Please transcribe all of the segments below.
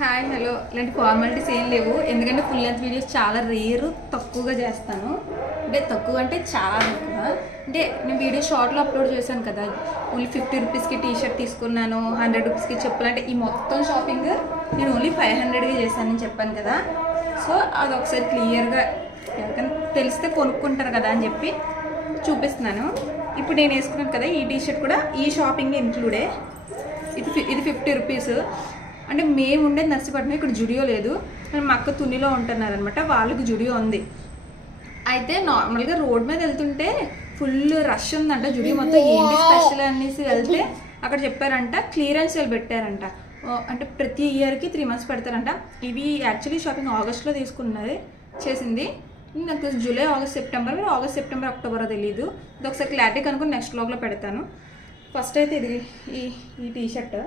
hi hello ఇలాంటి formalities ఏం లేవు ఎందుకంటే ఫుల్ లెంత్ వీడియోస్ చాలా రేర్ తక్కువగా చేస్తాను అంటే తక్కువ అంటే చాలా తక్కువ అంటే నేను వీడియో షార్ట్లో అప్లోడ్ చేశాను కదా ఓన్లీ 50 రూపీస్కి టీ షర్ట్ తీసుకున్నాను 100 రూపీస్కి చెప్పులు అంటే ఈ మొత్తం షాపింగ్ నేను ఓన్లీ 500కి చేశానని చెప్పాను కదా సో అది ఒకసారి క్లియర్గా ఎవరికైనా తెలిస్తే కొనుక్కుంటారు కదా అని చెప్పి చూపిస్తున్నాను ఇప్పుడు నేను వేసుకున్నాను కదా ఈ టీ షర్ట్ కూడా ఈ షాపింగ్ ఇంక్లూడే ఇది 50 రూపీస్ అంటే మేము ఉండేది నర్సీపట్నం ఇక్కడ జుడియో లేదు మా అక్క తునిలో ఉంటున్నారనమాట వాళ్ళకి జుడియో ఉంది అయితే నార్మల్గా రోడ్ మీద వెళ్తుంటే ఫుల్ రష్ ఉందంట జుడియో మొత్తం ఏంటి స్పెషల్ అనేసి వెళ్తే అక్కడ చెప్పారంట క్లియరెన్స్ సేల్ పెట్టారంట అంటే ప్రతి ఇయర్కి 3 months పెడతారంట ఇవి యాక్చువల్లీ షాపింగ్ ఆగస్ట్లో తీసుకున్నది చేసింది నాకు జూలై ఆగస్ట్ సెప్టెంబర్ అక్టోబర్ తెలియదు ఇది ఒకసారి క్లారిటీ కనుక్కొని నెక్స్ట్ వ్లాగ్లో పెడతాను ఫస్ట్ అయితే ఇది ఈ టీ షర్ట్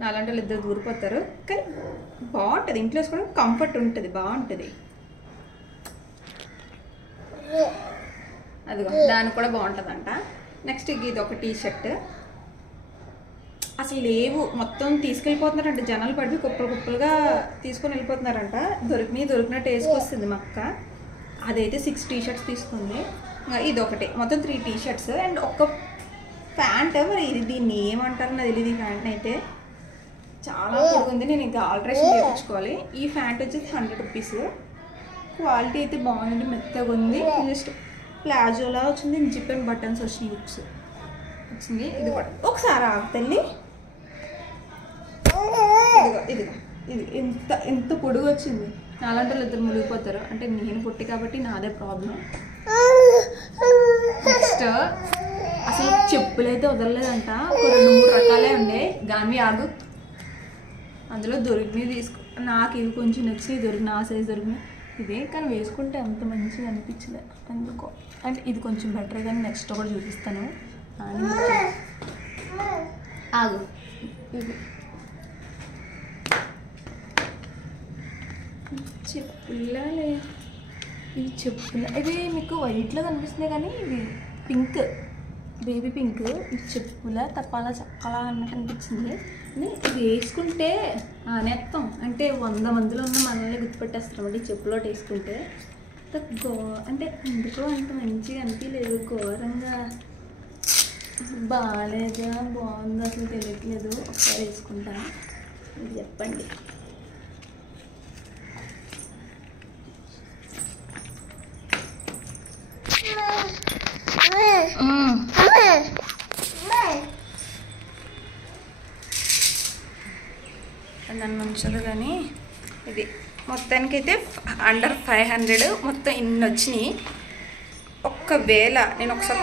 నాలాంటి వాళ్ళు ఇద్దరు దూరిపోతారు కానీ బాగుంటుంది ఇంట్లో వేసుకోవడం కంఫర్ట్ ఉంటుంది బాగుంటుంది అదిగో దానికి కూడా బాగుంటుందంట నెక్స్ట్ ఇది ఒక టీ షర్ట్ అసలు లేవు మొత్తం తీసుకెళ్ళిపోతున్నారంట జనాలు పడి కుప్పలుగా తీసుకొని వెళ్ళిపోతున్నారంట దొరికినట్టు వేసుకొస్తుంది మా అక్క అదైతే 6 టీ షర్ట్స్ తీసుకుంది ఇది ఒకటి మొత్తం 3 టీ షర్ట్స్ అండ్ ఒక ప్యాంట్ మరి ఇది దీన్ని ఏమంటారు నాకు తెలియదు ఈ ప్యాంట్ని అయితే చాలా పొడుగుంది నేను ఇంకా ఆల్టరేషన్ చేయించుకోవాలి ఈ ప్యాంట్ వచ్చేసి 100 రూపీస్ క్వాలిటీ అయితే బాగుంది మెత్తగా ఉంది జస్ట్ ప్లాజోలా వచ్చింది జిప్ అండ్ బటన్స్ వచ్చినాయి బుక్స్ వచ్చింది ఇది కూడా ఒకసారి ఆగుతండి ఇదిగో ఇది ఎంత పొడుగు వచ్చింది నాలాంటి వాళ్ళు ఇద్దరు మునిగిపోతారు అంటే నేను పుట్టి కాబట్టి నాదే ప్రాబ్లం నెక్స్ట్ అసలు చెప్పులైతే వదలలేదంట ఒక 2-3 రకాలే ఉండే గాన్వి ఆగు అందులో దొరికినవి నాకు ఇవి కొంచెం నచ్చి దొరికిన ఆ సైజ్ దొరికిన ఇదే కానీ వేసుకుంటే అంత మంచిగా అనిపించలే అందుకో అంటే ఇది కొంచెం బెటర్ కానీ నెక్స్ట్ కూడా చూపిస్తాను ఆగు ఇది చెప్పులే ఈ చెప్పుల ఇవి మీకు వైట్లో కనిపిస్తున్నాయి కానీ ఇవి పింక్ బేబీ పింక్ ఈ చెప్పుల తప్పాలా చక్కలా అన్నట్టు అనిపించింది ఇది వేసుకుంటే నేత్తం అంటే 100 మందిలో ఉన్న మనల్ని గుర్తుపెట్టేస్తాం అంటే ఈ చెప్పులో వేసుకుంటే అంటే ఎందుకో అంత మంచిగా అనిపించలేదు ఘోరంగా బాగాలేదా బాగుందో అసలు తెలియట్లేదు ఒకసారి వేసుకుంటాను ఇది చెప్పండి నన్ను ఉంచదు కానీ ఇది మొత్తానికైతే అండర్ 500 మొత్తం ఇన్ని వచ్చినాయి ఒక్కవేళ నేను ఒకసారి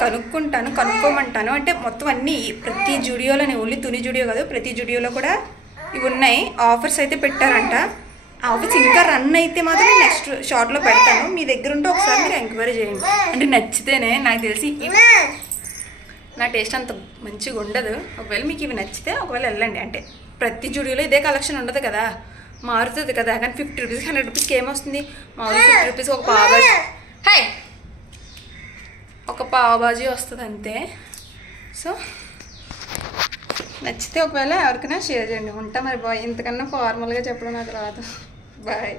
కనుక్కోమంటాను అంటే మొత్తం అన్నీ ప్రతి జుడియోలోనే ఓన్లీ తుని జుడియో కాదు ప్రతి జుడియోలో కూడా ఇవి ఉన్నాయి ఆఫర్స్ అయితే పెట్టారంట ఆఫర్స్ ఇంకా రన్ అయితే మాత్రం నెక్స్ట్ షార్ట్లో పెడతాను మీ దగ్గర ఉంటే ఒకసారి మీరు ఎంక్వైరీ చేయండి అంటే నచ్చితేనే నాకు తెలిసి నా టేస్ట్ అంత మంచిగా ఉండదు ఒకవేళ మీకు ఇవి నచ్చితే ఒకవేళ వెళ్ళండి అంటే ప్రతి జుడియోలో ఇదే కలెక్షన్ ఉండదు కదా మారుతుంది కదా కానీ 50 రూపీస్ 100 రూపీస్కి ఏమొస్తుంది మామూలు 50 రూపీస్ ఒక పావుబాజీ వస్తుంది అంతే సో నచ్చితే ఒకవేళ ఎవరికైనా షేర్ చేయండి ఉంటా మరి బాయ్ ఇంతకన్నా ఫార్మల్గా చెప్పడం నాకు రాదు బాయ్